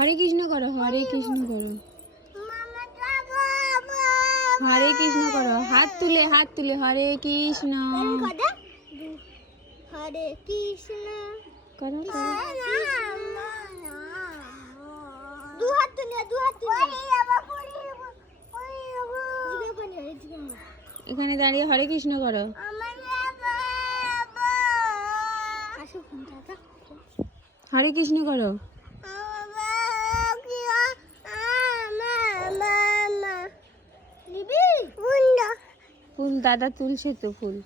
হরে কৃষ্ণ করো হরে কৃষ্ণ করো। হরে কৃষ্ণ করো হাত তুলে হাত তুলে হরে কৃষ্ণ। হরে কৃষ্ণ। করো দু হাত তুলে দু হাত এখানে দাঁড়িয়ে হরে কৃষ্ণ করো। হরে কৃষ্ণ করো। ফুল দাদা তুলছে তো ফুল।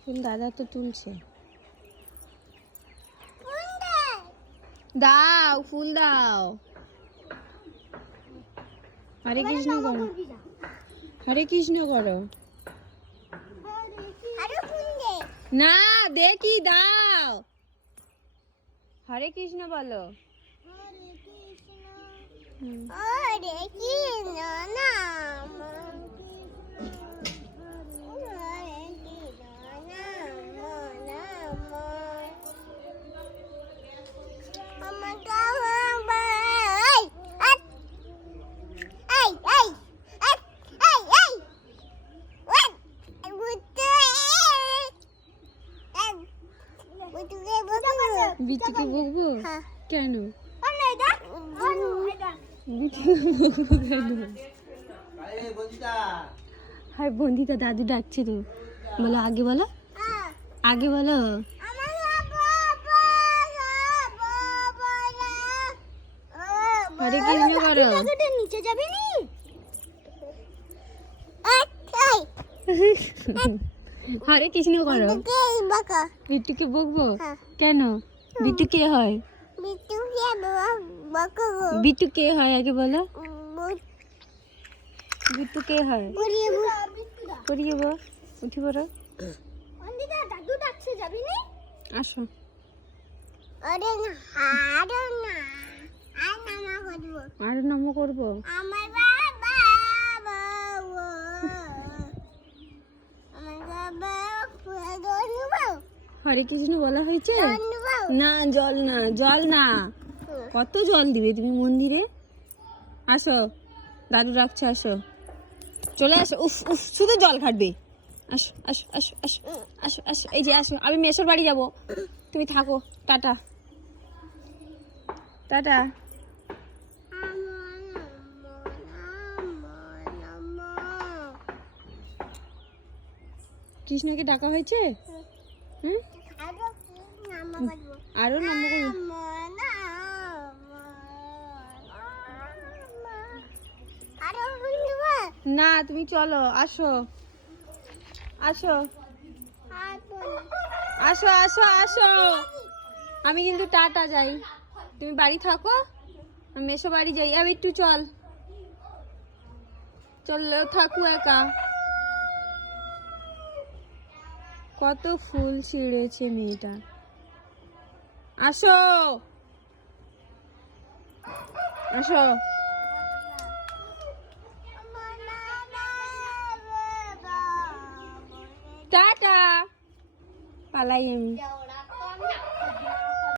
ফুল দাদা তো তুলছে। দাও ফুল দাও। হরে কৃষ্ণ করো। হরে কৃষ্ণ করো। না দেখি দাও। হরে কৃষ্ণ বলো। হরে কৃষ্ণ নাম হরে কৃষ্ণ নাম নাম আমার গাওয়া এই এই এই এই এই এই ওই বুতে এই বুতে বিটুকে বকবো? হ্যাঁ। কেন? হাই বন্দিতা দাদু ডাকছে তো। বলো আগে বলো। হ্যাঁ। আগে বলো। হরে কৃষ্ণ করো নিচে যাবি নি? হরে কৃষ্ণ করো। বাকা। বিট্টুকে বকবো? হ্যাঁ। কেন? বিট্টু কে হয়? বিটু কে বিট্টু কে হয় আগে বলো? বিট্টু কে হয়? পড়িয়ে বো উঠি পড়ো। দাদু ডাকছে যাবি নি? আসো। আরে না আরে না আর নামা করব। আর নম করব? আমার হরে কৃষ্ণ বলা হয়েছে? না জল না জল না। কত জল দিবে তুমি মন্দিরে? আসো দাদু ডাকছে আসো। চলে আসো। উফ উফ শুধু জল খাটবে। আসো আসো আসো আসো আসো আসো। এই যে আসো আমি মেসোর বাড়ি যাব। তুমি থাকো। টাটা। টাটা। কৃষ্ণকে ডাকা হয়েছে? হুম? আরও। না, তুমি চলো, আসো। আসো। আসো আসো আসো। আমি কিন্তু টাটা যাই। তুমি বাড়ি থাকো, আমি এসো বাড়ি যাই। আমি একটু চল। চল থাকু একা। কত ফুল ছিঁড়েছে মেয়েটা। আসো। আসো। টাটা। পালাই আমি।